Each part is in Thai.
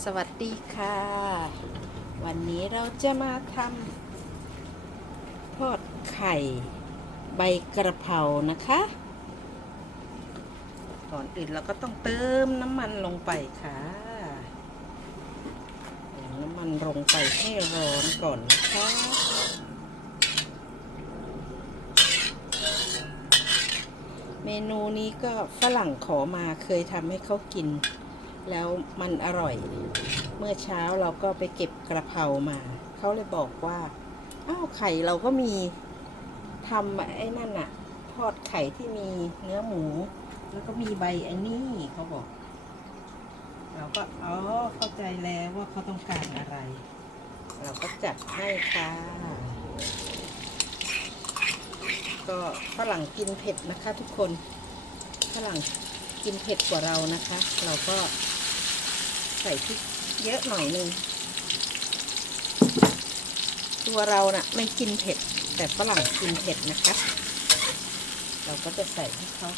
สวัสดีค่ะ วันนี้เราจะมาทำทอดไข่ใบกระเพรานะคะ ก่อนอื่นเราก็ต้องเติมน้ำมันลงไปค่ะเอาน้ำมันลงไปให้ร้อนก่อนนะคะเมนูนี้ก็ฝรั่งขอมาเคยทำให้เขากิน แล้วมันอร่อย เมื่อเช้าเราก็ไปเก็บกระเพรามา เขาเลยบอกว่า อ้าวไข่เราก็มีทำไอ้นั่นน่ะทอดไข่ที่มีเนื้อหมู แล้วก็มีใบอันนี้เขาบอก เราก็อ๋อเข้าใจแล้วว่าเขาต้องการอะไร เราก็จัดให้ค่ะ ก็ฝรั่งกินเผ็ดนะคะทุกคนฝรั่งกินเผ็ดกว่าเรานะคะ เราก็ ใส่พริกเยอะหน่อยนึงตัวเราน่ะไม่กินเผ็ด แต่ฝรั่งกินเผ็ดนะคะเราก็จะใส่ให้เขา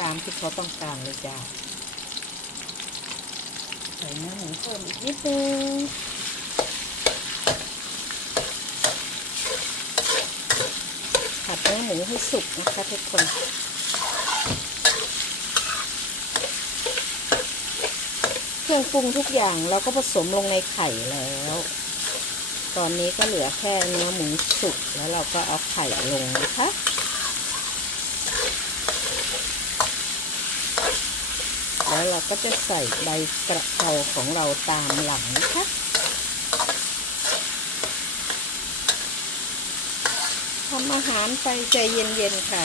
ตามที่เขาต้องการเลยจ้าใส่เนื้อหมูเพิ่มอีกนิดนึงผัดเนื้อหมูให้สุกนะคะทุกคน เครื่องปรุงทุกอย่างเราก็ผสมลงในไข่แล้ว ตอนนี้ก็เหลือแค่เนื้อหมูสุกแล้วเราก็เอาไข่ลงนะคะแล้วเราก็จะใส่ใบกระเพราของเราตามหลังนะคะทำอาหารไปใจเย็นๆค่ะ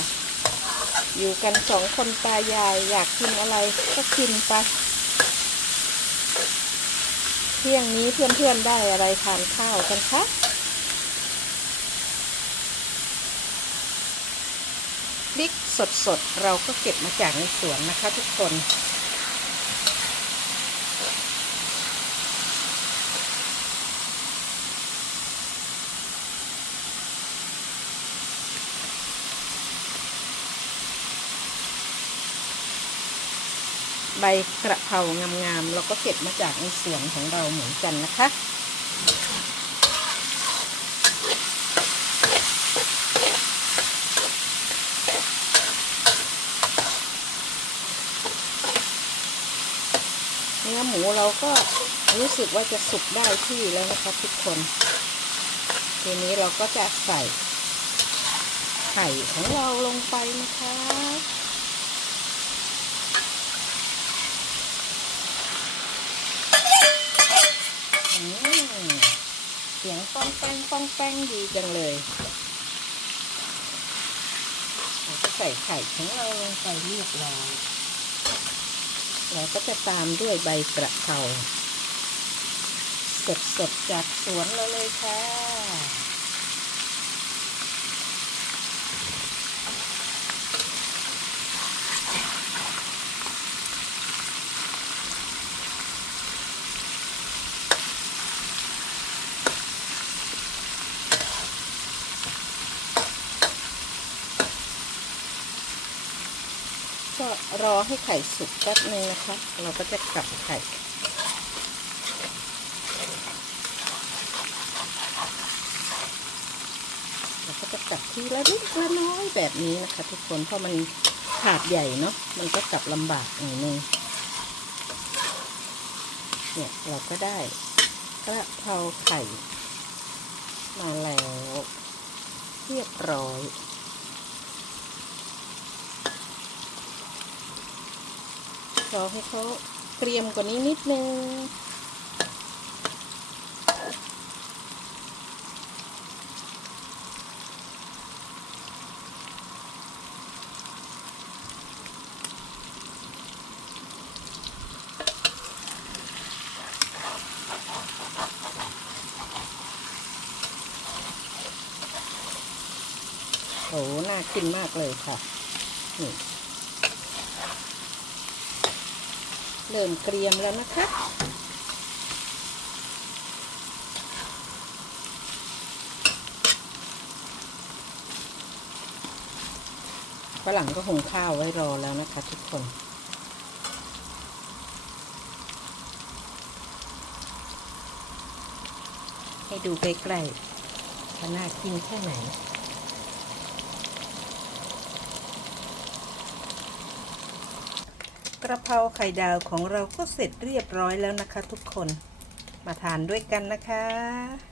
อยู่กันสองคนตายายอยากกินอะไรก็กินไป เที่ยงนี้เพื่อนๆได้อะไรทานข้าวกันคะพริกสดๆ เราก็เก็บมาจากในสวนนะคะทุกคน ใบกระเพรางามๆเราก็เก็บมาจากในสวนของเราเหมือนกันนะคะ เนื้อหมูเราก็รู้สึกว่าจะสุกได้ที่แล้วนะคะทุกคน ทีนี้เราก็จะใส่ไข่ของเราลงไปนะคะ อืม เสียงป้องแป้งป้องแป้งดีจังเลยเราก็ใส่ไข่ของเราลงไปเรียบร้อยแล้วก็จะตามด้วยใบกระเพราสดๆจากสวนเราเลยค่ะ ก็รอให้ไข่สุกแป๊บนึงนะคะ เราก็จะกลับไข่ เราก็จะกลับทีละนิดละน้อยแบบนี้นะคะ ทุกคนเพราะมันถาดใหญ่เนาะมันก็กลับลำบากหน่อยนึงเนี่ยเราก็ได้กระเพราไข่ มาแล้ว เรียบร้อย รอให้เขาเกรียมกว่านี้นิดนึงโอ้น่ากินมากเลยค่ะนี่ เริ่มเกรียมแล้วนะคะฝรั่งก็หุงข้าวไว้รอแล้วนะคะทุกคนให้ดูใกล้ๆขนาดกินแค่ไหน กระเพราไข่ดาวของเราก็เสร็จเรียบร้อยแล้วนะคะทุกคน มาทานด้วยกันนะคะ